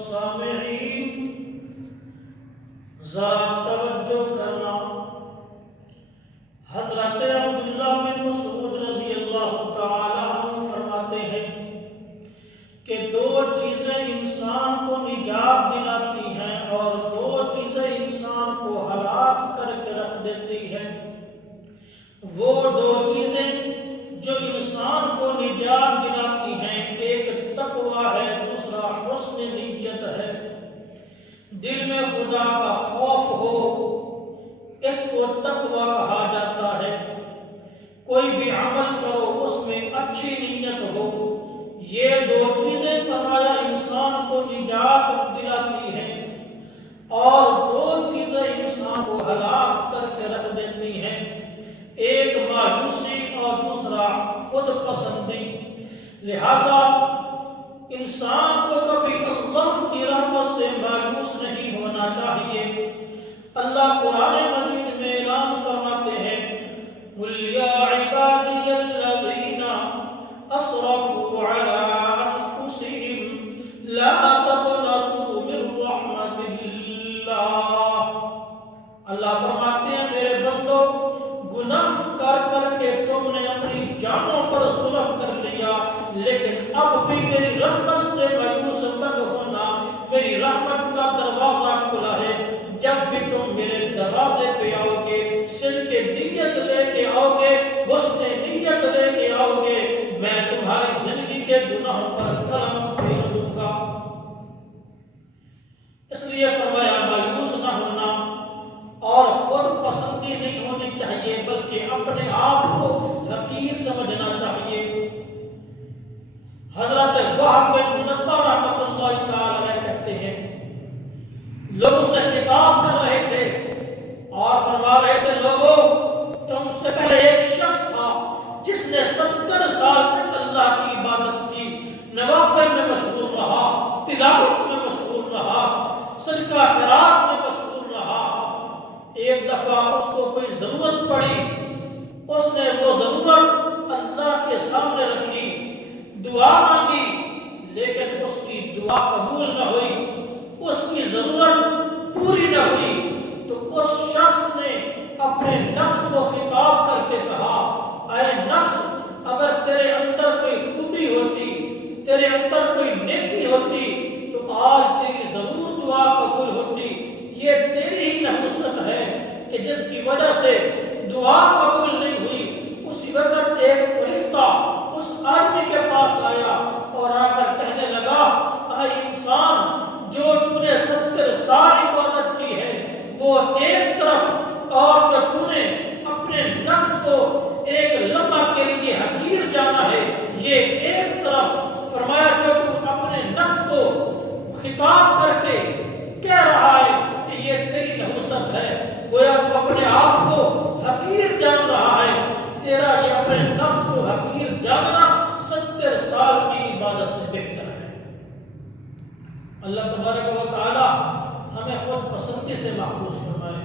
سامعین ذرا توجہ کرنا، حضرت عبداللہ بن مسعود رضی اللہ تعالیٰ عنہ فرماتے ہیں کہ دو چیزیں انسان کو نجات دلاتی ہیں اور دو چیزیں انسان کو ہلاک کر کے رکھ دیتی ہیں۔ وہ دو چیزیں جو انسان کو نجات دلاتی ہیں، ایک تقویٰ ہے، دوسرا حسن نیت ہے۔ دل میں خدا کا خوف ہو، اس کو تقویٰ کہا جاتا ہے۔ کوئی بھی عمل کرو اس میں اچھی نیت ہو، یہ دو چیزیں فرمایا انسان کو نجات دلاتی ہیں اور دو چیزیں انسان کو ہلاک کر کے رکھ دیتی ہیں، ایک مایوسی اور دوسرا خود پسندی۔ لہذا انسان کو کبھی اللہ کی رحمت سے مایوس نہیں ہونا چاہیے۔ اللہ قرآن مجید میں اعلان فرماتے ہیں، قُلْ يَا عِبَادِيَ الَّذِينَ أَسْرَفُوا عَلَىٰ أَنفُسِهِمْ لَا تَقْنَطُوا مِن رَّحْمَتِ اللَّهِ۔ اللہ فرماتے ہیں میرے بندو، گناہ کر کر کے تم نے اپنی جانوں پر ظلم کر لیا، لیکن اب بھی میری رحمت سے مایوس مت ہونا، میری رحمت کا دروازہ کھلا ہے۔ جب بھی تم میرے دروازے پہ آؤ گے، صدق نیت لے کے آؤ گے، حسن نیت لے کے آؤ گے، میں تمہاری زندگی کے گناہوں پر قلم پھیر دوں گا۔ اس لیے فرمایا مایوس نہ ہونا اور خود پسندی نہیں ہونی چاہیے، بلکہ اپنے آپ کو حقیر سمجھنا چاہیے۔ حضرت وہب بن منبہ رحمۃ اللہ تعالی علیہ کہتے ہیں، لوگوں سے خطاب کر رہے تھے اور فرما رہے تھے، لوگوں تم سے پہلے ایک شخص تھا جس نے 70 سال تک اللہ کی عبادت کی، نوافل میں مشغول رہا، تلاوت میں مشغول رہا، صدقہ خیرات میں مشغول رہا۔ ایک دفعہ اس کو کوئی ضرورت پڑی، اس نے وہ ضرورت اللہ کے سامنے رکھی، دعا مانگی، لیکن اس کی دعا قبول نہ ہوئی، اس کی ضرورت پوری نہ ہوئی، تو اس شخص نے اپنے نفس کو خطاب کر کے کہا، اے نفس، اگر تیرے اندر کوئی خوبی ہوتی، تیرے اندر کوئی نیکی ہوتی تو آج تیری ضرور دعا قبول ہوتی۔ یہ تیری ہی نحوست ہے کہ جس کی وجہ سے دعا قبول نہیں ہوئی۔ اسی وقت ایک فرشتہ اس آدمی کے پاس آیا اور آ کر کہنے لگا، اے انسان، جو تو نے 70 سال عبادت کی ہے وہ ایک طرف، اور جو تو نے اپنے نفس کو ایک لمحہ کے لیے حقیر جانا ہے یہ ایک طرف۔ فرمایا جو تو اپنے نفس کو خطاب کر کے کہہ رہا ہے کہ یہ تیری نحوست ہے، گویا تو اپنے آپ کو حقیر جان رہا ہے، تیرا یہ اپنے نفس کو حقیر جاننا 70 سال کی عبادت سے بہتر ہے۔ اللہ تبارک و تعالی ہمیں خود پسندی سے محفوظ فرمائے۔